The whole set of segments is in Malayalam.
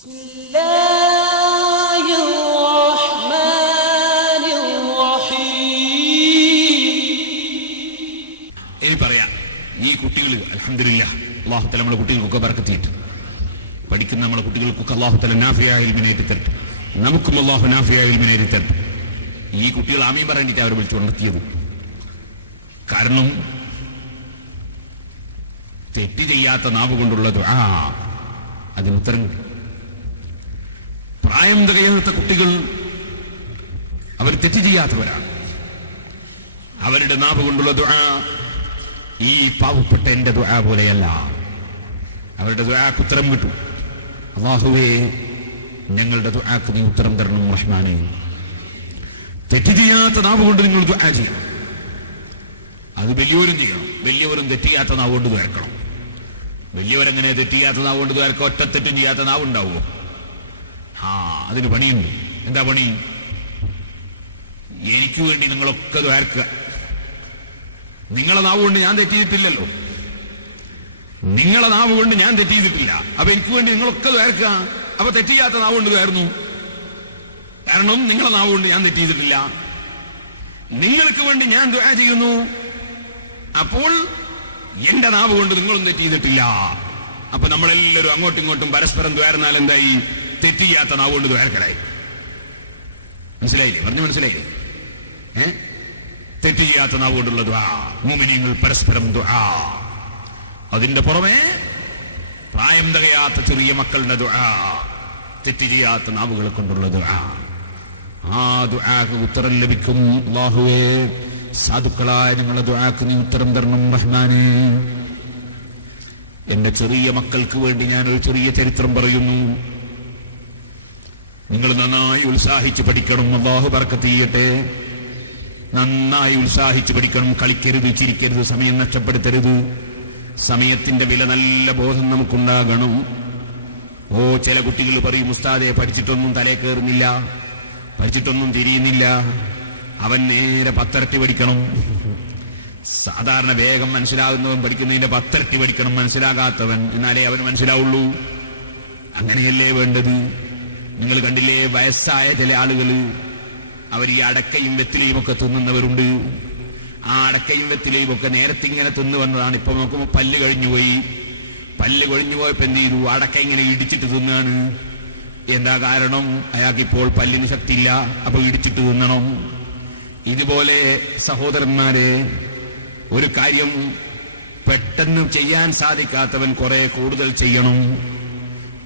ഇനി പറയാം, ഈ കുട്ടികൾ അൽഹംദുലില്ലാഹ് അല്ലാഹു തആല നമ്മുടെ കുട്ടികൾക്കൊക്കെ ബർക്കത്ത് ചെയ്യട്ടെ. പഠിക്കുന്ന നമ്മുടെ കുട്ടികൾക്കൊക്കെ അല്ലാഹു തആല നാഫിയായ ഇൽമിനെ തരട്ടെ. നമുക്കും അല്ലാഹു നാഫിയായ ഇൽമിനെ തരട്ടെ. ഈ കുട്ടികൾ ആമീൻ പറയാനിട്ട് അവരെ വിളിച്ചു ഉണർത്തിയത്. കാരണം തെറ്റ് ചെയ്യാത്ത നാവ് കൊണ്ടുള്ള ദുആ അതിന് ഉത്തരം. പ്രായം തികയാത്ത കുട്ടികൾ അവർ തെറ്റ് ചെയ്യാത്തവരാണ്. അവരുടെ നാവ് കൊണ്ടുള്ള ദുആ ഈ പാവപ്പെട്ട എന്റെ ദുആ പോലെയല്ല. അവരുടെ ദുആക്ക് ഉത്തരം കിട്ടും. അല്ലാഹുവേ, ഞങ്ങളുടെ ദുആക്ക് നീ ഉത്തരം തരണം റഹ്മാനേ. തെറ്റ് ചെയ്യാത്ത നാവ് കൊണ്ട് നിങ്ങൾ ദുആ ചെയ്യണം. അത് വലിയവരും ചെയ്യണം. വലിയവരും തെറ്റിയാത്ത നാവ് കൊണ്ട് കേൾക്കണം. വലിയവരെങ്ങനെ തെറ്റിയാത്ത നാവ് കൊണ്ട് കേൾക്കുക? ഒറ്റ തെറ്റും ചെയ്യാത്ത നാവ് ഉണ്ടാവുമോ? അതിന് പണിയുണ്ട്. എന്താ പണി? എനിക്ക് വേണ്ടി നിങ്ങളൊക്കെ ദ്വാർക്കുക. നിങ്ങളെ നാവ് കൊണ്ട് ഞാൻ തെറ്റിയിട്ടില്ലല്ലോ. നിങ്ങളെ നാവ് കൊണ്ട് ഞാൻ തെറ്റിയിട്ടില്ല. അപ്പൊ എനിക്ക് വേണ്ടി നിങ്ങളൊക്കെ ദ്വാർക്കുക. അപ്പൊ തെറ്റിയാത്ത നാവ് കൊണ്ട് കയറുന്നു. കാരണം നിങ്ങളെ നാവ് കൊണ്ട് ഞാൻ തെറ്റിയിട്ടില്ല. നിങ്ങൾക്ക് വേണ്ടി ഞാൻ ദുആ ചെയ്യുന്നു. അപ്പോൾ എന്റെ നാവ് കൊണ്ട് നിങ്ങളും തെറ്റിയിട്ടില്ല. അപ്പൊ നമ്മളെല്ലാവരും അങ്ങോട്ടും ഇങ്ങോട്ടും പരസ്പരം ദ്വാരുന്നാൽ എന്തായി? തെറ്റിയാത്ത നാവ് കൊണ്ട് ദ്വാരക്കലായി. മനസ്സിലായില്ലേ? പറഞ്ഞു മനസ്സിലായില്ലേ? തെറ്റിയാത്ത നാവ് കൊണ്ടുള്ള ദുആ. മുഅ്മിനീങ്ങൾ പരസ്പരം ദുആ. അതിന്റെ പുറമെ പ്രായം തികയാത്ത ചെറിയ മക്കളുടെ ദുആ. തെറ്റ് ചെയ്യാത്ത നാവുകളെ കൊണ്ടുള്ള ദുആ. ആ ദുആക്ക് ഉത്തരം ലഭിക്കും. അല്ലാഹുവേ, സാധുക്കളായ ഞങ്ങളുടെ ദുആക്ക് നീ ഉത്തരം തരണം റഹ്മാനേ. എന്റെ ചെറിയ മക്കൾക്ക് വേണ്ടി ഞാനൊരു ചെറിയ ചരിത്രം പറയുന്നു. നിങ്ങൾ നന്നായി ഉത്സാഹിച്ച് പഠിക്കണം. അല്ലാഹു ബർക്കത്ത് ചെയ്യട്ടെ. നന്നായി ഉത്സാഹിച്ച് പഠിക്കണം. കളിക്കരുത്, ചിരിക്കരുത്, സമയം നഷ്ടപ്പെടുത്തരുത്. സമയത്തിന്റെ വില നല്ല ബോധം നമുക്കുണ്ടാകണം. ചില കുട്ടികൾ പറയും, ഉസ്താദെ പഠിച്ചിട്ടൊന്നും തലേ കയറുന്നില്ല, പഠിച്ചിട്ടൊന്നും തിരിയുന്നില്ല. അവൻ നേരെ 10 ഇരട്ടി പഠിക്കണം. സാധാരണ വേഗം മനസ്സിലാകുന്നവൻ പഠിക്കുന്നതിന്റെ 10 ഇരട്ടി പഠിക്കണം. മനസ്സിലാകാത്തവൻ എന്നാലേ അവൻ മനസ്സിലാവുള്ളൂ. അങ്ങനെയല്ലേ വേണ്ടത്? നിങ്ങൾ കണ്ടില്ലേ, വയസ്സായ ചില ആളുകൾ അവർ ഈ അടക്കയും വെത്തിലയും ഒക്കെ തിന്നുന്നവരുണ്ട്. ആ അടക്കയും വെത്തിലയും ഒക്കെ നേരത്തെ ഇങ്ങനെ തിന്നു വന്നതാണ്. ഇപ്പൊ നോക്കുമ്പോ പല്ല് കഴിഞ്ഞുപോയി. പല്ല് കഴിഞ്ഞു പോയപ്പോ എന്ത് ചെയ്തു? അടക്ക ഇങ്ങനെ ഇടിച്ചിട്ട് തിന്നാണ്. എന്താ കാരണം? അയാൾക്കിപ്പോൾ പല്ലിന് ശക്തിയില്ല. അപ്പൊ ഇടിച്ചിട്ട് തിന്നണം. ഇതുപോലെ സഹോദരന്മാരെ, ഒരു കാര്യം പെട്ടെന്ന് ചെയ്യാൻ സാധിക്കാത്തവൻ കുറെ കൂടുതൽ ചെയ്യണം.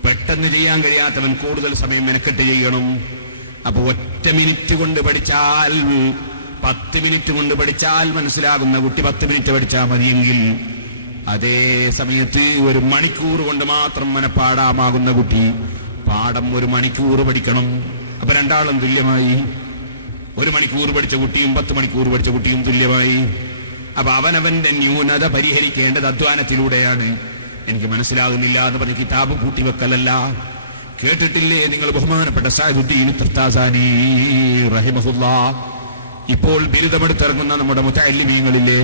പെട്ടെന്ന് ചെയ്യാൻ കഴിയാത്തവൻ കൂടുതൽ സമയം മെനക്കെട്ട് ചെയ്യണം. അപ്പൊ ഒറ്റ മിനിറ്റ് കൊണ്ട് പഠിച്ചാൽ, 10 മിനിറ്റ് കൊണ്ട് പഠിച്ചാൽ മനസ്സിലാകുന്ന കുട്ടി 10 മിനിറ്റ് പഠിച്ചാൽ മതിയെങ്കിൽ, അതേ സമയത്ത് 1 മണിക്കൂർ കൊണ്ട് മാത്രം മനഃപ്പാഠമാകുന്ന കുട്ടി പാഠം 1 മണിക്കൂർ പഠിക്കണം. അപ്പൊ രണ്ടാളും തുല്യമായി. 1 മണിക്കൂർ പഠിച്ച കുട്ടിയും 10 മണിക്കൂർ പഠിച്ച കുട്ടിയും തുല്യമായി. അപ്പൊ അവനവന്റെ ന്യൂനത പരിഹരിക്കേണ്ടത് അധ്വാനത്തിലൂടെയാണ്. എനിക്ക് മനസ്സിലാകുന്നില്ല എന്ന് പറഞ്ഞ് കിതാബ് കൂട്ടിവെക്കലല്ല. കേട്ടിട്ടില്ലേ നിങ്ങൾ ബഹുമാനപ്പെട്ട സഅദുദ്ദീൻ തഫ്താസാനി റഹിമഹുല്ലാഹ് ഇപ്പോൾ ബിരുദമെടുത്തിറങ്ങുന്ന നമ്മുടെ മുതഅല്ലിമീങ്ങളില്ലേ,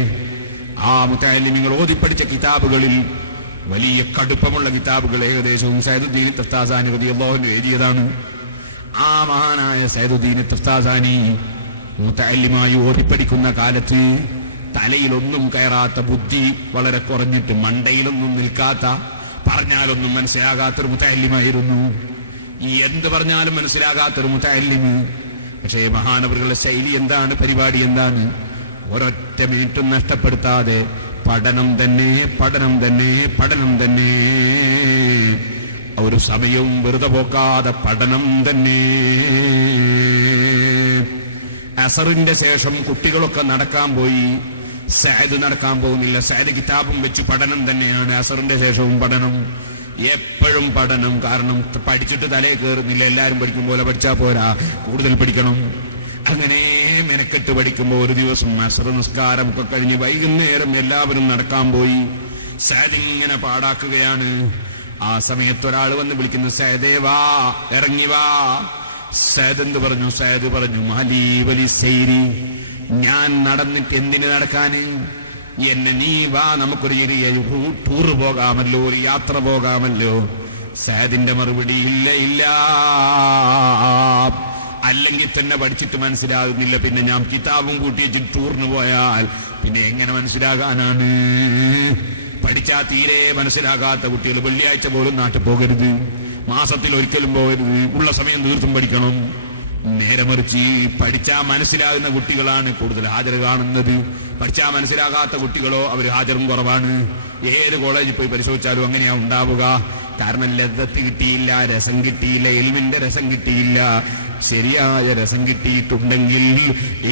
ആ മുതഅല്ലിമീങ്ങൾ ഓതിപ്പടിച്ച കിതാബുകളിൽ വലിയ കടുപ്പമുള്ള കിതാബുകൾ ഏകദേശവും സഅദുദ്ദീൻ തഫ്താസാനി റളിയല്ലാഹു അൻഹു എഴുതിയതാണ്. ആ മഹാനായ സഅദുദ്ദീൻ തഫ്താസാനി മുതഅല്ലിമായി ഓതിപ്പടിക്കുന്ന കാലത്ത് തലയിലൊന്നും കയറാത്ത, ബുദ്ധി വളരെ കുറഞ്ഞിട്ട് മണ്ടയിലൊന്നും നിൽക്കാത്ത, പറഞ്ഞാലൊന്നും മനസ്സിലാകാത്തൊരു മുതഅല്ലിമായിരുന്നു. എന്ത് പറഞ്ഞാലും മനസ്സിലാകാത്തൊരു മുതഅല്ലിമ്. പക്ഷേ മഹാനവറുകളുടെ ശൈലി എന്താണ്? പരിപാടി എന്താണ്? ഒരൊറ്റ മിനിറ്റും നഷ്ടപ്പെടുത്താതെ പഠനം തന്നെ, പഠനം തന്നെ, പഠനം തന്നെ. ഒരു സമയവും വെറുതെ പോക്കാതെ പഠനം തന്നെ. അസറിന്റെ ശേഷം കുട്ടികളൊക്കെ നടക്കാൻ പോയി. സഅദ് നടക്കാൻ പോകുന്നില്ല. സഅദ് കിതാബും വെച്ച് പഠനം തന്നെയാണ്. അസറിന്റെ ശേഷവും പഠനം, എപ്പോഴും പഠനം. കാരണം പഠിച്ചിട്ട് തലേ കയറുന്നില്ല. എല്ലാവരും പഠിക്കും പോലെ പഠിച്ചാൽ പോരാ, കൂടുതൽ പഠിക്കണം. അങ്ങനെ മെനക്കെട്ട് പഠിക്കുമ്പോൾ ഒരു ദിവസം അസർ നിസ്കാരം ഒക്കെ കഴിഞ്ഞ് വൈകുന്നേരം എല്ലാവരും നടക്കാൻ പോയി. സഅദ് ഇങ്ങനെ പാടാക്കുകയാണ്. ആ സമയത്ത് ഒരാൾ വന്ന് വിളിക്കുന്നു, സഅദേ വാ, ഇറങ്ങി വാ. സഅദ് എന്ത് പറഞ്ഞു? സഅദ് പറഞ്ഞു, മാലി വലി സൈരി, ഞാൻ നടന്നിട്ട് എന്തിന് നടക്കാന്? എന്നെ നീ വാ, നമുക്കൊരു ചെറിയ ടൂറ് പോകാമല്ലോ, ഒരു യാത്ര പോകാമല്ലോ. സഅദിന്റെ മറുപടി ഇല്ല ഇല്ല, അല്ലെങ്കിൽ തന്നെ പഠിച്ചിട്ട് മനസ്സിലാകുന്നില്ല, പിന്നെ ഞാൻ കിതാബും കൂട്ടി വെച്ചിട്ട് ടൂറിന് പോയാൽ പിന്നെ എങ്ങനെ മനസ്സിലാകാനാണ്? പഠിച്ചാ തീരെ മനസ്സിലാകാത്ത കുട്ടികൾ വെള്ളിയാഴ്ച പോലും നാട്ടിൽ പോകരുത്, മാസത്തിൽ ഒരിക്കലും പോകരുത്, ഉള്ള സമയം തീർത്തും പഠിക്കണം. നേരെ മറിച്ച് പഠിച്ചാ മനസ്സിലാകുന്ന കുട്ടികളാണ് കൂടുതൽ ഹാജർ കാണുന്നത്. പഠിച്ചാ മനസ്സിലാകാത്ത കുട്ടികളോ അവർ ഹാജറും കുറവാണ്. ഏത് കോളേജിൽ പോയി പരിശോധിച്ചാലും അങ്ങനെയാ ഉണ്ടാവുക. കാരണം ലദ്ദത്ത് കിട്ടിയില്ല, രസം കിട്ടിയില്ല, ഇൽമിന്റെ രസം കിട്ടിയില്ല. ശരിയായ രസം കിട്ടിയിട്ടുണ്ടെങ്കിൽ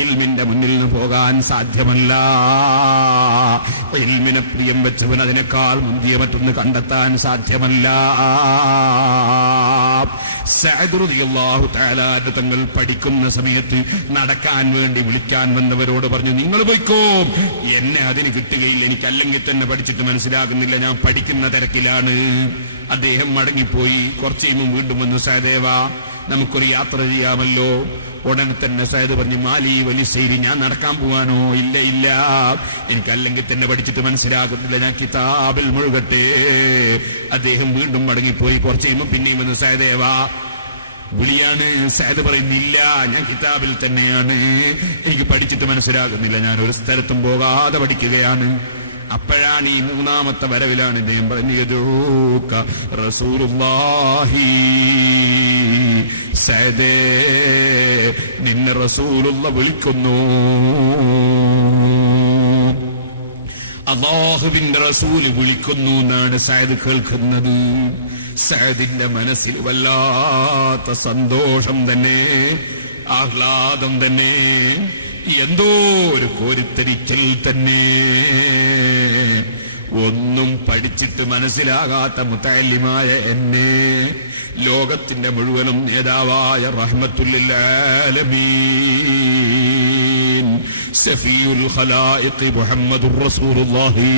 ഇൽമിന്റെ മുന്നിൽ നിന്ന് പോകാൻ സാധ്യമല്ല. ഇൽമിനെ പ്രിയം വെച്ചവൻ അതിനേക്കാൾ മുന്തിയ മറ്റൊന്ന് കണ്ടെത്താൻ സാധ്യമല്ല. സഅദ് റളിയല്ലാഹു തആല തങ്ങൾ പഠിക്കുന്ന സമയത്ത് നടക്കാൻ വേണ്ടി വിളിക്കാൻ വന്നവരോട് പറഞ്ഞു, നിങ്ങൾ പോയിക്കോ, എന്നെ അതിന് കിട്ടുകയില്ല, എനിക്കല്ലെങ്കിൽ തന്നെ പഠിച്ചിട്ട് മനസ്സിലാകുന്നില്ല, ഞാൻ പഠിക്കുന്ന തിരക്കിലാണ്. അദ്ദേഹം മടങ്ങിപ്പോയി. കുറച്ച് കഴിയുമ്പോൾ വീണ്ടും വന്നു, സഅദേവ നമുക്കൊരു യാത്ര ചെയ്യാമല്ലോ. ഉടനെ തന്നെ സഅദ് പറഞ്ഞു, മാലി വലിസൈരി, ഞാൻ നടക്കാൻ പോവാനോ? ഇല്ല ഇല്ല, എനിക്കല്ലെങ്കിൽ തന്നെ പഠിച്ചിട്ട് മനസ്സിലാകുന്നില്ല, ഞാൻ കിതാബിൽ മുഴുകട്ടെ. അദ്ദേഹം വീണ്ടും മടങ്ങിപ്പോയി. കുറച്ച് കഴിയുമ്പോൾ പിന്നെയും വന്നു, സഅദേവ വിളിയാണ്. സഅദ് പറയുന്നില്ല, ഞാൻ കിതാബിൽ തന്നെയാണ്, എനിക്ക് പഠിച്ചിട്ട് മനസ്സിലാകുന്നില്ല, ഞാൻ ഒരു സ്ഥലത്തും പോകാതെ പഠിക്കുകയാണ്. അപ്പോഴാണ് ഈ മൂന്നാമത്തെ വരവിലാണ് ഇദ്ദേഹം പറഞ്ഞു, റസൂലുള്ളാഹി, സഅദേ നിന്നെ റസൂലുള്ള വിളിക്കുന്നു, അല്ലാഹുവിന്റെ റസൂല് വിളിക്കുന്നു എന്നാണ് സഅദ് കേൾക്കുന്നത്. സഅദിന്റെ മനസ്സിൽ വല്ലാത്ത സന്തോഷം തന്നെ, ആഹ്ലാദം തന്നെ, എന്തോ ഒരു കോരിത്തരിക്കൽ തന്നെ. ഒന്നും പഠിച്ചിട്ട് മനസ്സിലാകാത്ത മുതഅല്ലിമായ എന്നെ ലോകത്തിന്റെ മുഴുവനും നേതാവായ റഹ്മത്തുൽ ലിൽ ആലമീൻ സഫീഉൽ ഖലായിഖ് മുഹമ്മദുർ റസൂലുള്ളാഹി,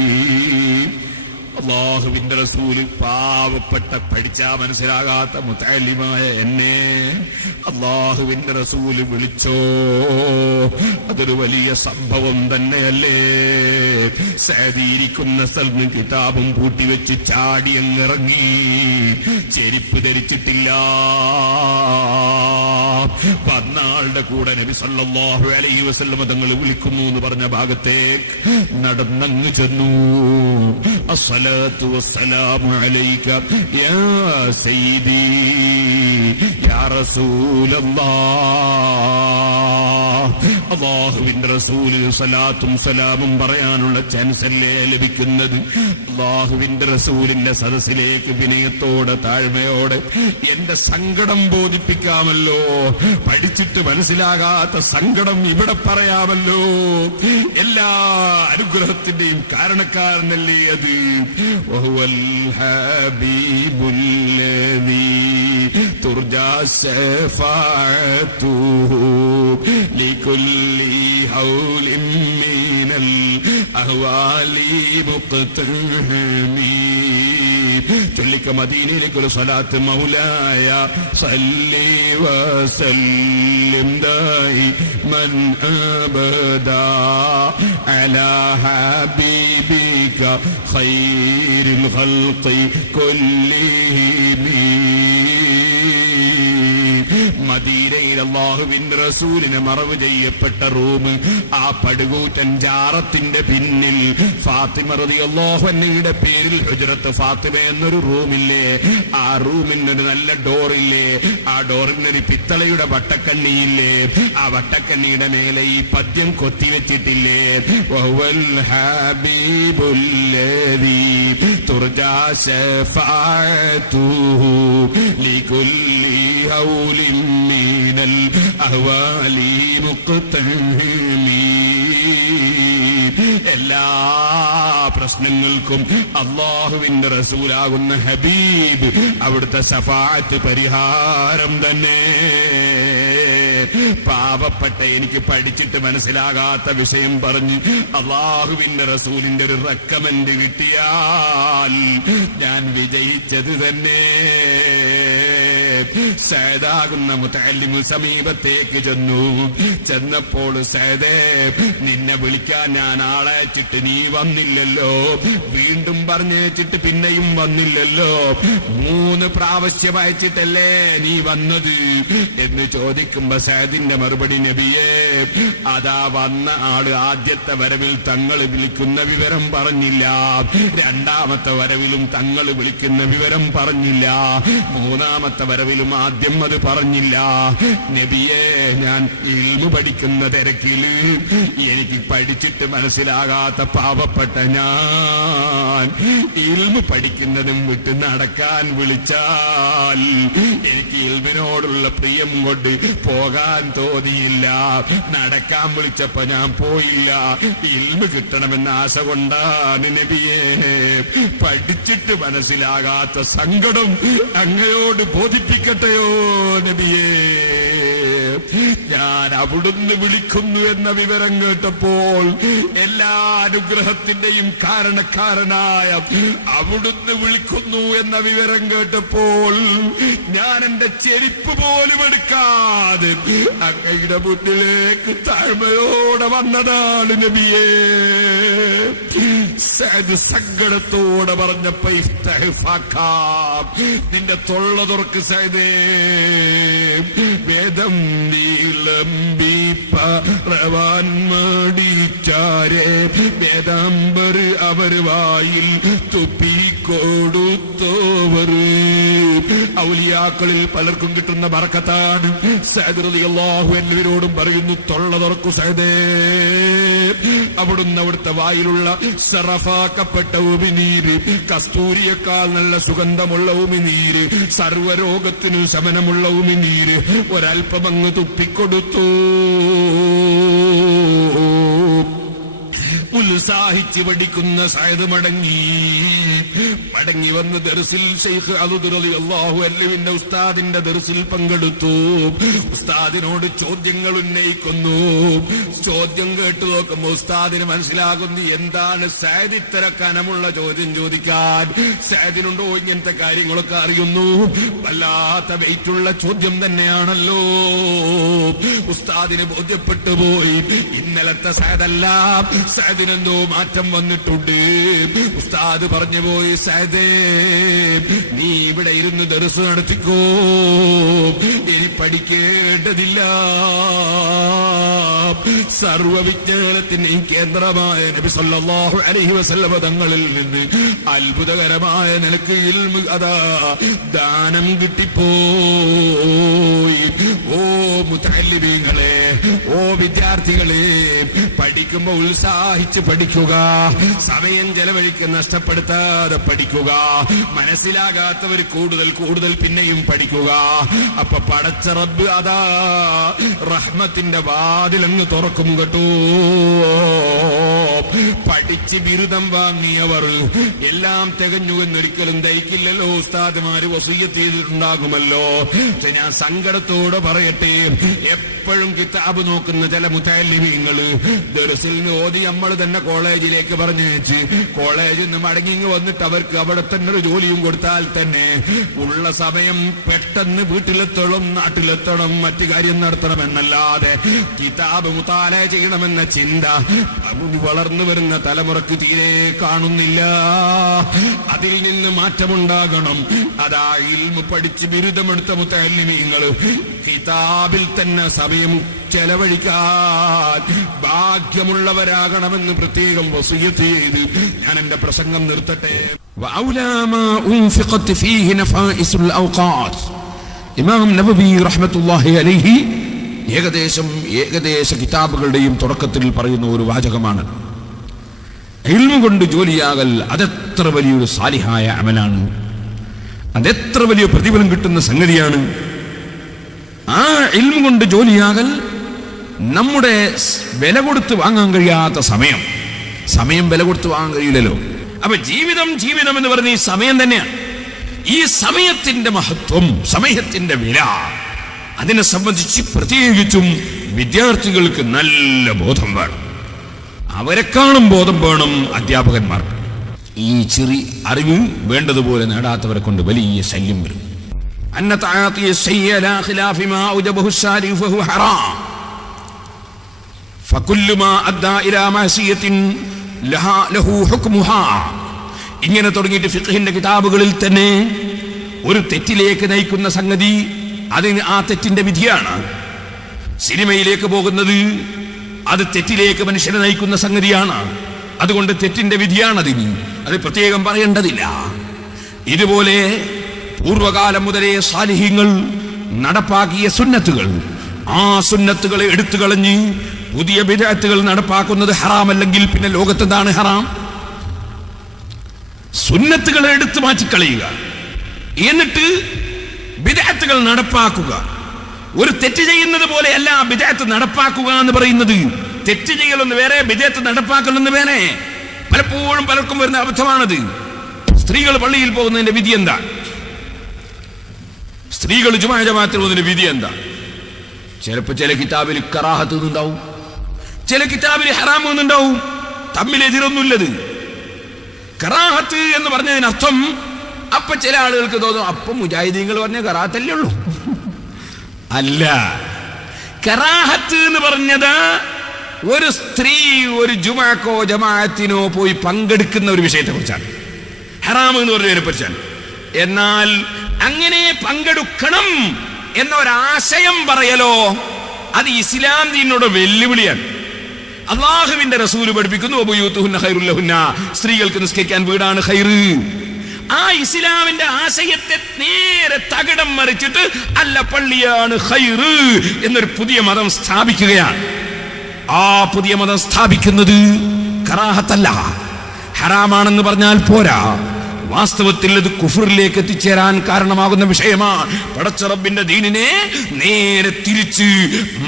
അല്ലാഹുവിന്റെ റസൂല്, പാവപ്പെട്ട പഠിച്ചാ മനസ്സിലാകാത്ത മുതഅല്ലിമായ എന്നെ അല്ലാഹുവിന്റെ റസൂല് വിളിച്ചോ? അതൊരു വലിയ സംഭവം തന്നെയല്ലേ? സഅദിയിരിക്കുന്ന സ്ഥലത്ത് കിതാബും കൂട്ടിവെച്ച് ചാടിയങ്ങിറങ്ങി, ചെരിപ്പ് ധരിച്ചിട്ടില്ല. പന്നാളുടെ കൂടെ നബി സല്ലല്ലാഹു അലൈഹി വസല്ലം തങ്ങൾ വിളിക്കുന്നു എന്ന് പറഞ്ഞ ഭാഗത്തേക്ക് നടന്നങ്ങ് ചെന്നു. അസ്സലാത്തു വസ്സലാമു അലൈക യാ സയ്യിദി യാ റസൂലല്ലാഹ്. അല്ലാഹുവിന്റെ റസൂല് സലാത്തും സലാമും പറയാനുള്ള ചാൻസ് അല്ലേ ലഭിക്കുന്നത്? അല്ലാഹുവിന്റെ റസൂലിന്റെ സദസ്സിലേക്ക് വിനയത്തോടെ താഴ്മയോടെ എന്റെ സങ്കടം ബോധിപ്പിക്കാമല്ലോ, പഠിച്ചിട്ട് മനസ്സിലാകാത്ത സങ്കടം ഇവിടെ പറയാമല്ലോ. എല്ലാ അനുഗ്രഹത്തിന്റെയും കാരണക്കാരനല്ലേ അത്. വഹുവൽ ഹബീബുല്ലദീ തുർജാ ശഫാഅതുഹു ലികുല്ലി ഹൗലിൻ മിനൽ അഹ്വാലി മുഖ്തഹമീ. ചൊല്ലിക്ക മദീനയിലേക്ക് ഒരു സ്വലാത്ത്. മൗലായ സല്ലി വസല്ലിം ദായിമൻ അബദാ അലാ ഹബീബിക ഖൈറുൽ ഖൽഖി കുല്ലിഹിം. മദീനയിൽ അല്ലാഹുവിന്റെ റസൂലിനെ മറവ് ചെയ്യപ്പെട്ട റൂം, ആ പടുകൂറ്റൻ ജാറത്തിന്റെ പിന്നിൽ ഫാത്തിമ റളിയല്ലാഹു അൻഹയുടെ പേരിൽ ഹുജ്റത്ത് ഫാത്തിമ എന്നൊരു റൂമില്ലേ, ആ റൂമിനൊരു നല്ല ഡോറില്ലേ, ആ ഡോറിനൊരു പിത്തളയുടെ വട്ടക്കണ്ണിയില്ലേ, ആ വട്ടക്കണ്ണിയുടെ മേലെ ഈ പദ്യം കൊത്തിവെച്ചിട്ടില്ലേ, വഹുവൽ ഹബീബുല്ലദീ തുർജാ ശഫാഅതുഹു ലികുല്ലി ഹൗലിൻ മിനൽ അഹ്വാലി മുഖ്തഹമീ. എല്ലാ പ്രശ്നങ്ങൾക്കും അല്ലാഹുവിന്റെ റസൂലാകുന്ന ഹബീബ്, അവിടുത്തെ ശഫാഅത്ത് പരിഹാരം തന്നെ. പാവപ്പെട്ട എനിക്ക് പഠിച്ചിട്ട് മനസ്സിലാകാത്ത വിഷയം പറഞ്ഞ് അല്ലാഹുവിന്റെ റസൂലിന്റെ ഒരു റെക്കമെൻഡ് കിട്ടിയാൽ ഞാൻ വിജയിച്ചത് തന്നെ. സഅദാകുന്ന മുതഅല്ലിമു സമീപത്തേക്ക് ചെന്നപ്പോൾ സഅദേ, നിന്നെ വിളിക്കാൻ ഞാൻ ആളെ അയച്ചിട്ട് നീ വന്നില്ലല്ലോ, വീണ്ടും പറഞ്ഞയച്ചിട്ട് പിന്നെയും വന്നില്ലല്ലോ, 3 പ്രാവശ്യം അയച്ചിട്ടല്ലേ നീ വന്നത് എന്ന് ചോദിക്കുമ്പോ സഅദിന്റെ മറുപടി, നബിയേ, അതാ വന്ന ആള് ആദ്യത്തെ വരവിൽ തങ്ങൾ വിളിക്കുന്ന വിവരം പറഞ്ഞില്ല, 2ാമത്തെ വരവിലും തങ്ങൾ വിളിക്കുന്ന വിവരം പറഞ്ഞില്ല, 3ാമത്തെ വരവിലും ആദ്യം അത് പറഞ്ഞില്ല. നബിയേ, ഞാൻ ഇൽമു പഠിക്കുന്ന തിരക്കിൽ എനിക്ക് പഠിച്ചിട്ട് മനസ്സിലാകാത്ത പാവപ്പെട്ട ഞാൻ ഇൽമു പഠിക്കുന്നതും വിട്ട് നടക്കാൻ വിളിച്ചാൽ എനിക്ക് ഇൽമിനോടുള്ള പ്രിയം കൊണ്ട് പോകാൻ തോന്നിയില്ല. നടക്കാൻ വിളിച്ചപ്പോ ഞാൻ പോയില്ല. ഇൽമു കിട്ടണമെന്ന ആശ കൊണ്ടാണ് നബിയേ. പഠിച്ചിട്ട് മനസ്സിലാകാത്ത സങ്കടം അങ്ങയോട് ബോധിപ്പിക്കട്ടെയോ നബിയേ. ഞാൻ അവിടുന്ന് വിളിക്കുന്നു എന്ന വിവരം കേട്ടപ്പോൾ, എല്ലാ അനുഗ്രഹത്തിന്റെയും കാരണക്കാരനായ അവിടുന്ന് വിളിക്കുന്നു എന്ന വിവരം കേട്ടപ്പോൾ, ഞാൻ എന്റെ ചെരുപ്പ് പോലും എടുക്കാതെ അങ്ങയുടെ മുന്നിലേക്ക് താഴ്മയോടെ വന്നതാണ് നബിയേ. സങ്കടത്തോടെ പറഞ്ഞപ്പോ, നിന്റെ തൊള്ള തുറക്ക് സൈദേ, വേദം നീലമ്പി പറവാൻ മടിച്ചാരെ, വേദാംബർ അവർ വായിൽ തുപ്പിക്കൊടുത്തോവർ. ഔലിയാക്കളിൽ പലർക്കും കിട്ടുന്ന ബർക്കത്താണ്. സഅദ് റളിയല്ലാഹു എല്ലാവരോടും പറയുന്നു, തൊള്ള തുറക്കു സഅദേ. അവിടുന്ന് അവിടുത്തെ വായിലുള്ള സറഫാക്കപ്പെട്ട ഉമിനീര്, കസ്തൂരിയേക്കാൾ നല്ല സുഗന്ധമുള്ള ഉമിനീര്, സർവരോഗത്തിനു ശമനമുള്ള ഉമിനീര് ഒരൽപ്പം അങ്ങ് തുപ്പിക്കൊടുത്തു. ഉത്സാഹിച്ച് പഠിക്കുന്ന സഅദ് മടങ്ങി വന്ന് ദർസിൽ ശൈഖ് അദുദ് റളിയല്ലാഹു അൻഹുവിന്റെ ഉസ്താദിന്റെ ദർസിൽ പങ്കെടുത്തു. ഉസ്താദിനോട് ചോദ്യങ്ങൾ ഉന്നയിക്കുന്നു. ചോദ്യം കേട്ടു നോക്കുമ്പോൾ ഉസ്താദിന് മനസ്സിലാകുന്നു, എന്താണ് സഅദ് ഇത്ര കനമുള്ള ചോദ്യം ചോദിക്കാൻ? സഅദിനുണ്ടോ ഇങ്ങനത്തെ കാര്യങ്ങളൊക്കെ അറിയുന്നു? വല്ലാത്ത വെയിറ്റുള്ള ചോദ്യം തന്നെയാണല്ലോ. ഉസ്താദിന് ബോധ്യപ്പെട്ടു പോയി, ഇന്നലത്തെ സഅദല്ല, സഅദിനെന്തോ മാറ്റം വന്നിട്ടുണ്ട്. ഉസ്താദ് പറഞ്ഞു പോയി, സഅദേ, നീ ഇവിടെ ഇരുന്ന് ദർസ് നടത്തിക്കോ, ഇനി പഠിക്കേണ്ടതില്ല. സർവവിജ്ഞാനത്തിന്റെയും കേന്ദ്രമായ നബി സല്ലല്ലാഹു അലൈഹി വസല്ലം തങ്ങളിൽ നിന്ന് അത്ഭുതകരമായ നിനക്ക് ഇൽമു അതാ ദാനം കിട്ടിപ്പോയി. ഓ മുതഅല്ലിമീങ്ങളെ, ഓ വിദ്യാർത്ഥികളെ, പഠിക്കുമ്പോ ഉത്സാഹിച്ച് പഠിക്കുക, സമയം ചെലവഴിക്ക് നഷ്ടപ്പെടുത്താതെ പഠിക്കുക, മനസ്സിലാകാത്തവർ കൂടുതൽ പിന്നെയും പഠിക്കുക. അപ്പൊ പടച്ച റബ്ബ് അതാ റഹ്മത്തിന്റെ വാതിലെന്ന് തുറക്കും കേട്ടോ. പഠിച്ച് ബിരുദം വാങ്ങിയവർ എല്ലാം തികഞ്ഞു എന്നൊരിക്കലും ദയിക്കില്ലല്ലോ. ഉസ്താദുമാര് വസിയ്യത്ത് ചെയ്തിട്ടുണ്ടാകുമല്ലോ. പക്ഷെ ഞാൻ സങ്കടത്തോടെ പറയട്ടെ, എപ്പോഴും കിതാബ് നോക്കുന്ന ചില മുതഅല്ലിമീങ്ങള് ദർസിൽ ഓതി നമ്മൾ തന്നെ കോളേജിലേക്ക് പറഞ്ഞയച്ച് കോളേജിൽ നിന്ന് മടങ്ങി വന്നിട്ട് അവർക്ക് അവിടെ തന്നെ ഒരു ജോലിയും കൊടുത്താൽ തന്നെ ഉള്ള സമയം പെട്ടെന്ന് വീട്ടിലെത്തണം, നാട്ടിലെത്തണം, മറ്റു കാര്യം നടത്തണമെന്നല്ലാതെ കിതാബ് മുതാല ചെയ്യണമെന്ന ചിന്ത വളർന്നു വരുന്ന തലമുറക്ക് തീരെ കാണുന്നില്ല. അതിൽ നിന്ന് മാറ്റമുണ്ടാകണം. അതാ ഇൽമു പഠിച്ച് ബിരുദമെടുത്ത മുതഅല്ലിമീങ്ങൾ കിതാബിൽ തന്നെ സമയം ചെലവഴിക്കാൻ ഭാഗ്യമുള്ളവരാകണമെന്ന് പ്രത്യേകം വസിയ്യത്ത് ചെയ്ത് ഞാൻ എന്റെ പ്രസംഗം നിർത്തട്ടെ. ഇമാം നബവി റഹ്മത്തുള്ളാഹി അലൈഹി ഏകദേശ കിതാബുകളുടെയും തുടക്കത്തിൽ പറയുന്ന ഒരു വാചകമാണ്, ഇൽമു കൊണ്ട് ജോലിയാകൽ അതെത്ര വലിയൊരു സാലിഹായ അമലാണ്, അതെത്ര വലിയ പ്രതിഫലം കിട്ടുന്ന സംഗതിയാണ്. ആ ഇൽമു കൊണ്ട് ജോലിയാകൽ നമ്മുടെ വില കൊടുത്ത് വാങ്ങാൻ കഴിയാത്ത സമയം വില കൊടുത്ത് വാങ്ങാൻ കഴിയില്ലല്ലോ. അപ്പൊ ജീവിതം എന്ന് പറഞ്ഞ ഈ സമയം തന്നെയാണ്. ഈ സമയത്തിന്റെ മഹത്വം, സമയത്തിന്റെ വില അതിനെ സംബന്ധിച്ച് പ്രത്യേകിച്ചും വിദ്യാർത്ഥികൾക്ക് നല്ല ബോധം വേണം. അവരെക്കാളും ബോധം വേണം അധ്യാപകന്മാർക്ക്. ഈ ചെറിയ അറിവ് വേണ്ടതുപോലെ നേടാത്തവരെ കൊണ്ട് വലിയ ശല്യം വരും. അന്ന തആതിയ ശൈഅ ലാ ഖിലാഫി മാ ഔജബഹു ശാരിഉ ഫഹു ഹറാം ഫകുല്ലു മാ അദ്ദാ ഇലാ മഅസിയത്തിൻ ലഹു ഹുക്മുഹാ. ഇങ്ങനെ തുടങ്ങിയിട്ട് ഫിഖ്ഹിന്റെ കിതാബുകളിൽ തന്നെ ഒരു തെറ്റിലേക്ക് നയിക്കുന്ന സംഗതി, അതിന് ആ തെറ്റിന്റെ വിധിയാണ്. സിനിമയിലേക്ക് പോകുന്നത് അത് തെറ്റിലേക്ക് മനുഷ്യനെ നയിക്കുന്ന സംഗതിയാണ്. അതുകൊണ്ട് തെറ്റിന്റെ വിധിയാണതിന്, അത് പ്രത്യേകം പറയേണ്ടതില്ല. ഇതുപോലെ പൂർവകാലം മുതലേ സാലിഹ്യങ്ങൾ നടപ്പാക്കിയ സുന്നത്തുകൾ, ആ സുന്നത്തുകളെ എടുത്തു കളഞ്ഞ് പുതിയ ബിദ്അത്തുകൾ നടപ്പാക്കുന്നത് ഹറാമല്ലെങ്കിൽ പിന്നെ ലോകത്തെന്താണ് ഹറാം? സുന്നത്തുകളെ എടുത്തു മാറ്റിക്കളയുക, എന്നിട്ട് ബിദ്അത്തുകൾ നടപ്പാക്കുക. ഒരു തെറ്റ് ചെയ്യുന്നത് പോലെയല്ല ബിദ്അത്ത് നടപ്പാക്കുക എന്ന് പറയുന്നത്. തെറ്റ് ചെയ്യലൊന്ന് വേറെ, ബിദ്അത്ത് നടപ്പാക്കലൊന്ന് വേറെ. പലപ്പോഴും പലർക്കും വരുന്ന അബദ്ധമാണത്. സ്ത്രീകൾ പള്ളിയിൽ പോകുന്നതിന്റെ വിധി എന്താ? സ്ത്രീകൾ ജുമാ ജമാഅത്തിൽ പോകുന്നതിന്റെ വിധി എന്താ? ചിലപ്പോൾ ചില കിതാബിൽ കറാഹത്ത് ഉണ്ടാവും, ചില കിതാബിൽ ഹറാം എന്നുണ്ടാവും. തമ്മിലെതിരൊന്നുമില്ലത്. കറാഹത്ത് എന്ന് പറഞ്ഞതിനർത്ഥം അപ്പൊ ചില ആളുകൾക്ക് തോന്നും അപ്പം മുജാഹിദീങ്ങൾ പറഞ്ഞ കറാഹത്തല്ലേ ഉള്ളൂ. അല്ല, കറാഹത്ത് എന്ന് പറഞ്ഞത് ഒരു സ്ത്രീ ഒരു ജുമാക്കോ ജമാഅത്തിനോ പോയി പങ്കെടുക്കുന്ന ഒരു വിഷയത്തെ കുറിച്ചാണ്. ഹറാം എന്ന് പറഞ്ഞതിനെ കുറിച്ചാണ്. എന്നാൽ അങ്ങനെ പങ്കെടുക്കണം എന്നൊരാശയം പറയലോ അത് ഇസ്ലാം ദീനിനോട് വെല്ലുവിളിയാണ്. അല്ലാഹുവിന്റെ റസൂല് പഠിപ്പിക്കുന്നു വബുയൂതുഹുന്ന ഖൈറുൽ ലഹുന്ന, സ്ത്രീകൾക്ക് നിസ്കരിക്കാൻ വീടാണ് ഖൈറ്. ആ ഇസ്ലാമിന്റെ ആശയത്തെ നേരെ തകിടം മറിച്ചിട്ട് അല്ല പള്ളിയാണ് ഖൈറ് എന്നൊരു പുതിയ മതം സ്ഥാപിക്കുകയാണ്. ആ പുതിയ മതം സ്ഥാപിക്കുന്നത് കറാഹത്തല്ല, ഹറാമാണെന്ന് പറഞ്ഞാൽ പോരാ. വാസ്തവത്തിൽ അത് കുഫറിലേക്ക് എത്തിച്ചേരാൻ കാരണമാകുന്ന വിഷയമാണ്. പടച്ച റബ്ബിന്റെ ദീനിനെ നേരെ തിരിച്ച്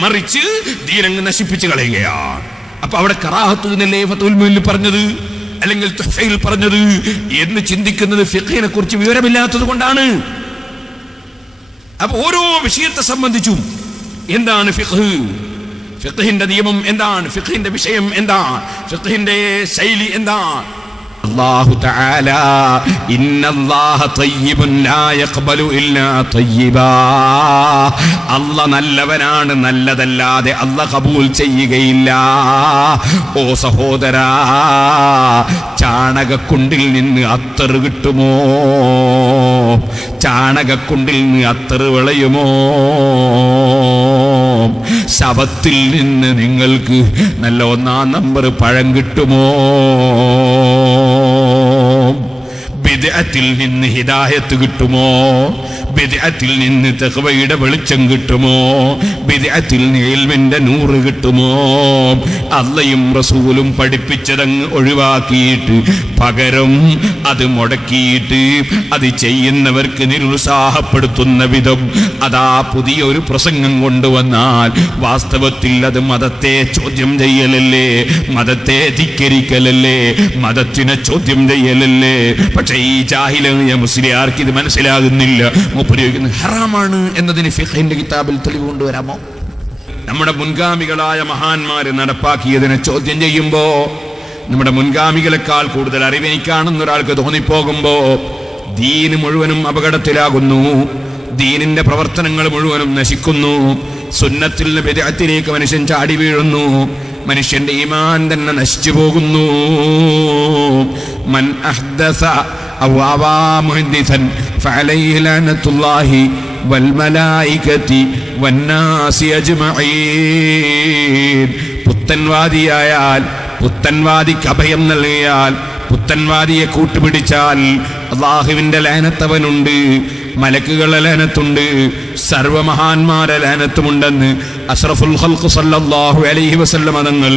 മറിച്ച് ദീനങ്ങ് നശിപ്പിച്ചു കളയുകയാണ്. അപ്പൊ അവിടെ കറാഹത്ത് എന്നല്ലേ ഫതുൽ മുഅല്ലിം പറഞ്ഞത്, അല്ലെങ്കിൽ തുഹ്ഫയിൽ പറഞ്ഞത് എന്ന് ചിന്തിക്കുന്നത് ഫിഖ്ഹിനെ കുറിച്ച് വിവരമില്ലാത്തത് കൊണ്ടാണ്. അപ്പൊ ഓരോ വിഷയത്തെ സംബന്ധിച്ചും എന്താണ് ഫിഖ്ഹ്, ഫിഖ്ഹിന്റെ നിയമം എന്താണ്, ഫിഖ്ഹിന്റെ വിഷയം എന്താണ്, ഫിഖ്ഹിന്റെ ശൈലി എന്താണ്? അല്ലാഹു തആല ഇന്നല്ലാഹ തയ്യിബുൻ ലാ യഖ്ബലു ഇല്ലാ തയ്യിബാ. അല്ലാഹ് നല്ലവനാണ്, നല്ലതല്ലാതെ അല്ലാഹ് ഖബൂൽ ചെയ്യുകയില്ല. ഓ സഹോദരാ, ചാണകക്കുണ്ടിൽ നിന്ന് അത്തറ് കിട്ടുമോ? ചാണകക്കുണ്ടിൽ നിന്ന് അത്തറ് വിളയുമോ? ശബത്തിൽ നിന്ന് നിങ്ങൾക്ക് നല്ല 1-ാം നമ്പർ പഴം കിട്ടുമോ? ബിദ്അത്തിൽ നിന്ന് ഹിദായത്ത് കിട്ടുമോ? ബിദ്അത്തിൽ നിന്ന് തഖ്വയുടെ വെളിച്ചം കിട്ടുമോ? ബിദ്അത്തിൽ നിന്ന് ഇൽമിന്റെ നൂറ് കിട്ടുമോ? അല്ലാഹുവും റസൂലും പഠിപ്പിച്ചതങ്ങ് ഒഴിവാക്കിയിട്ട് പകരം അത് മുടക്കിയിട്ട് അത് ചെയ്യുന്നവർക്ക് നിരുത്സാഹപ്പെടുത്തുന്ന വിധം അതാ പുതിയ ഒരു പ്രസംഗം കൊണ്ടുവന്നാൽ വാസ്തവത്തിൽ അത് മതത്തെ ചോദ്യം ചെയ്യലല്ലേ, മതത്തെ ധിക്കരിക്കലല്ലേ, മതത്തിനെ ചോദ്യം ചെയ്യലല്ലേ. പക്ഷെ ഈ ജാഹിലായ മുസ്ലിയാർക്ക് ഇത് മനസ്സിലാകുന്നില്ല. ഉപയോഗിക്കുന്നത് ഹറാമാണ് എന്നതിന് ഫിഖ്ഹിന്റെ കിതാബിൽ തെളിവ് കൊണ്ടുവരാമോ? നമ്മുടെ മുൻഗാമികളായ മഹാന്മാര് നടപ്പാക്കിയതിനെ ചോദ്യം ചെയ്യുമ്പോ, നമ്മുടെ മുൻഗാമികളെക്കാൾ കൂടുതൽ അറിവെനിക്കാണെന്ന് ഒരാൾക്ക് തോന്നിപ്പോകുമ്പോ ദീന് മുഴുവനും അപകടത്തിലാകുന്നു, ദീനിന്റെ പ്രവർത്തനങ്ങൾ മുഴുവനും നശിക്കുന്നു. സുന്നത്തിൽ നിന്ന് ബിദ്അത്തിലേക്ക് മനുഷ്യൻ ചാടി വീഴുന്നു, മനുഷ്യന്റെ ഈമാൻ തന്നെ നശിച്ചു പോകുന്നു. മൻ അഹ്ദസ ഔ അവാ മുഹദ്ദിസൻ ഫഅലൈഹി ലഅനത്തുല്ലാഹി വൽ മലായികതി വന്നാസി അജ്മഈൻ. പുത്തൻവാദിയായാൽ, പുത്തൻവാദിക്ക് അഭയം നൽകിയാൽ, പുത്തൻവാദിയെ കൂട്ടുപിടിച്ചാൽ അല്ലാഹുവിന്റെ ലഅനത്തവനുണ്ട്, മലക്കുകളുടെ ലഅനത്തുണ്ട്, സർവമഹാന്മാരുടെ ലഅനത്തുമുണ്ടെന്ന് അഷ്റഫുൽ ഖൽഖ് സല്ലല്ലാഹു അലൈഹി വസല്ലം തങ്ങൾ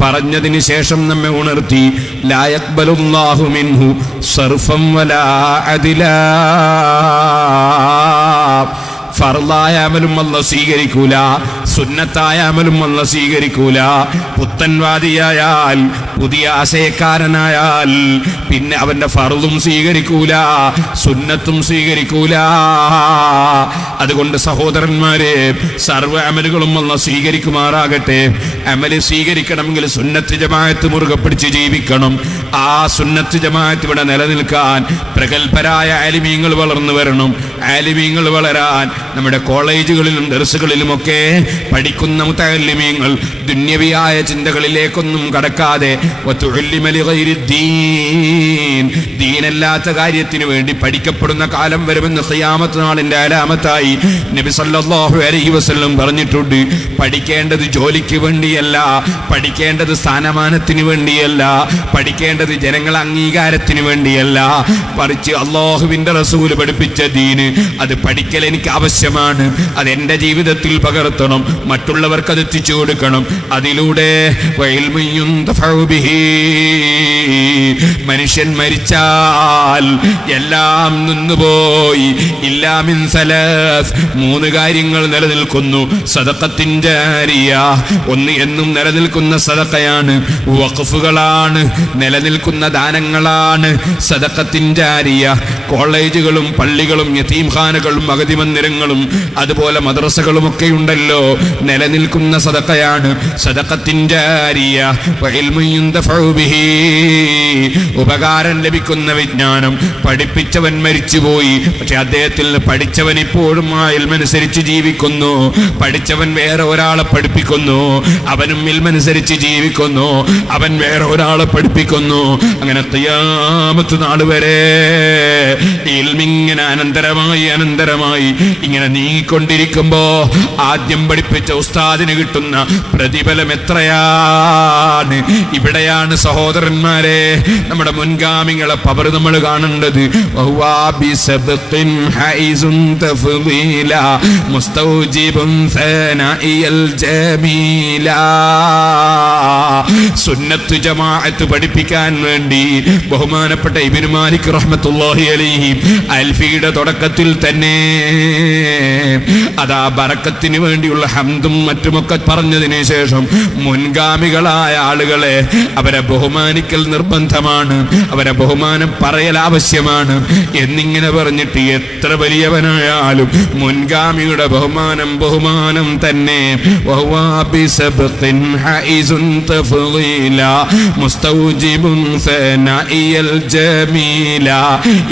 പറഞ്ഞതിന് ശേഷം നമ്മെ ഉണർത്തി. ലാ യഖ്ബലുല്ലാഹു മിൻഹു സർഫൻ വലാ അദിലാ ഫർളായ അമലും അല്ലാഹു സ്വീകരിക്കൂല, സുന്നത്തായ അമലും അല്ലാഹു സ്വീകരിക്കൂല. പുത്തൻവാദിയായാൽ, പുതിയ ആശയക്കാരനായാൽ പിന്നെ അവന്റെ ഫർളും സ്വീകരിക്കൂല, സുന്നത്തും സ്വീകരിക്കൂല. അതുകൊണ്ട് സഹോദരന്മാരെ, സർവ്വ അമലുകളും അല്ലാഹു സ്വീകരിക്കുമാറാകട്ടെ. അമല് സ്വീകരിക്കണമെങ്കിൽ സുന്നത്ത് ജമാഅത്ത് മുറുകെ പിടിച്ച് ജീവിക്കണം. ആ സുന്നത്ത് ജമാഅത്ത് ഇവിടെ നിലനിൽക്കാൻ പ്രഗത്ഭരായ ആലിമീങ്ങൾ വളർന്നു വരണം. ആലിമീങ്ങൾ വളരാൻ നമ്മുടെ കോളേജുകളിലും ദർസുകളിലുമൊക്കെ പഠിക്കുന്ന മുതഅല്ലിമീങ്ങൾ ദുന്യവിയായ ചിന്തകളിലേക്കൊന്നും കടക്കാതെ ദീനല്ലാത്ത കാര്യത്തിന് വേണ്ടി പഠിക്കപ്പെടുന്ന കാലം വരുമെന്ന് ഖിയാമത്ത് നാളിന്റെ അലാമത്തായി നബി സല്ലല്ലാഹു അലൈഹി വസല്ലം പറഞ്ഞിട്ടുണ്ട്. പഠിക്കേണ്ടത് ജോലിക്ക് വേണ്ടിയല്ല, പഠിക്കേണ്ടത് സ്ഥാനമാനത്തിന് വേണ്ടിയല്ല, പഠിക്കേണ്ടത് ജനങ്ങളെ അംഗീകാരത്തിന് വേണ്ടിയല്ല, മറിച്ച് അല്ലാഹുവിന്റെ റസൂൽ പഠിപ്പിച്ച ദീന് അത് പഠിക്കൽ എനിക്ക് ആവശ്യമാണ്. അത് എന്റെ ജീവിതത്തിൽ പകർത്തണം, മറ്റുള്ളവർക്ക് അത് എത്തിച്ചു കൊടുക്കണം. അതിലൂടെ മനുഷ്യൻ മരിച്ചാൽ എല്ലാം നിന്നുപോയി. ഇല്ലാ മിൻ സലാസ്, 3 കാര്യങ്ങൾ നിലനിൽക്കുന്നു. സദഖത്തിൻ ജാരിയ, ഒന്ന് എന്നും നിലനിൽക്കുന്ന സദഖയാണ്, വഖഫുകളാണ്, നിലനിൽക്കുന്ന ദാനങ്ങളാണ്. സദഖത്തിൻ ജാരിയ, കോളേജുകളും പള്ളികളും യതീംഖാനകളും അഗതി മന്ദിരങ്ങളും അതുപോലെ മദ്രസകളും ഒക്കെ ഉണ്ടല്ലോ, നിലനിൽക്കുന്ന സദഖയാണ് സദഖത്തിൻ ജാരിയ. വഇൽമുൻ യുന്തഫഉ ബിഹി, ഉപകാരം ലഭിക്കുന്ന വിജ്ഞാനം. പഠിപ്പിച്ചവൻ മരിച്ചുപോയി, പക്ഷെ അദ്ദേഹത്തിൽ പഠിച്ചവൻ ഇപ്പോഴും ആ ഇൽമനുസരിച്ച് ജീവിക്കുന്നു. പഠിച്ചവൻ വേറെ ഒരാളെ പഠിപ്പിക്കുന്നു, അവനും ഇൽമനുസരിച്ച് ജീവിക്കുന്നു. അവൻ വേറെ ഒരാളെ പഠിപ്പിക്കുന്നു. അങ്ങനെ ഖിയാമത്ത് നാൾ വരെ ഇൽമിങ്ങനെ അനന്തരമായി ഇങ്ങനെ നീങ്ങിക്കൊണ്ടിരിക്കുമ്പോ ആദ്യം പഠിപ്പിച്ച ഉസ്താദിന് കിട്ടുന്ന പ്രതിഫലം എത്രയാണ്! ഇവിടെയാണ് സഹോദരന്മാരെ നമ്മുടെ മുൻഗാമികളെ പവർ നമ്മൾ കാണേണ്ടത്. സുന്നത്ത് ജമാഅത്ത് പഠിപ്പിക്കാൻ വേണ്ടി ബഹുമാനപ്പെട്ട ഇബ്നു മാലിക് റഹ്മത്തുള്ളാഹി അലൈഹി അൽഫിയുടെ തുടക്കത്തിൽ തന്നെ അതാ ബറക്കത്തിന് വേണ്ടിയുള്ള ഹംദും മറ്റുമൊക്കെ പറഞ്ഞതിന് ശേഷം മുൻഗാമികളായ ആളുകളെ അവരെ ബഹുമാനിക്കൽ നിർബന്ധമാണ്, അവരെ ബഹുമാനം പറയൽ ആവശ്യമാണ് എന്നിങ്ങനെ പറഞ്ഞിട്ട് എത്ര വലിയവനായാലും മുൻഗാമിയുടെ ബഹുമാനം തന്നെ.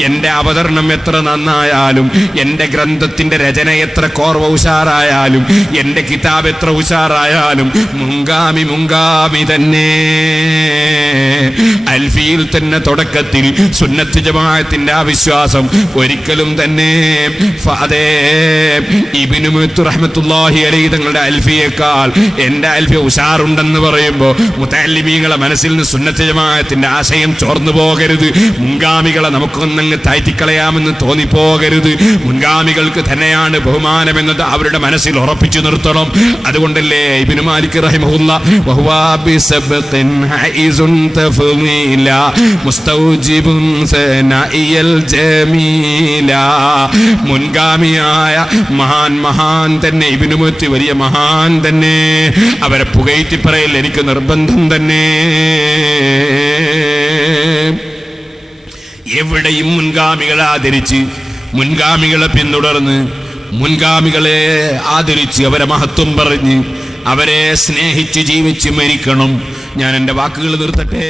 എന്റെ അവതരണം എത്ര നന്നായാലും, എന്റെ ഗ്രന്ഥത്തിന്റെ രചന എത്ര കോർവ ഉഷാറായാലും, എന്റെ കിതാബ് എത്ര ഉഷാറായാലും മുൻഗാമി തന്നെ. അൽഫിയിൽ തന്നെ തുടക്കത്തിൽ സുന്നത്ത് ജമാഅത്തിന്റെ ആ വിശ്വാസം ഒരിക്കലും തന്നെ ഇബ്നു മുത്ത് റഹ്മത്തുള്ളാഹി അലൈഹി തങ്ങളുടെ അൽഫിയേക്കാൾ എന്റെ അൽഫി ഉഷാറുണ്ടെന്ന് പറയുമ്പോൾ മുതഅല്ലിമീങ്ങളെ മനസ്സിൽ നിന്ന് സുന്നത്ത് ജമാഅത്തിന്റെ ആശയം ചോർന്നു പോകരുത്. മുൻഗാമികളെ നമുക്കൊന്നങ്ങ് താഴ്ത്തിക്കളയാമെന്ന് തോന്നിപ്പോകരുത്. മുൻഗാമികൾക്ക് തന്നെയാണ് ബഹുമാനമെന്നത് അവരുടെ മനസ്സിൽ ഉറപ്പിച്ചു നിർത്തണം. അതുകൊണ്ടല്ലേ ഇബ്നു മാലിക് റഹിമഹുല്ലാഹ് മുൻഗാമിയായ മഹാൻ തന്നെ ഇബ്നു മുത്ത്, വലിയ മഹാൻ തന്നെ, അവരെ പുകഴ്ത്തി പറയൽ എനിക്ക് നിർബന്ധം തന്നെ. എവിടെയും മുൻഗാമികളെ ആദരിച്ച്, മുൻഗാമികളെ പിന്തുടർന്ന്, മുൻഗാമികളെ ആദരിച്ച്, അവരെ മഹത്വം പറഞ്ഞ്, അവരെ സ്നേഹിച്ച് ജീവിച്ച് മരിക്കണം. ഞാൻ എൻ്റെ വാക്കുകൾ നിർത്തട്ടെ.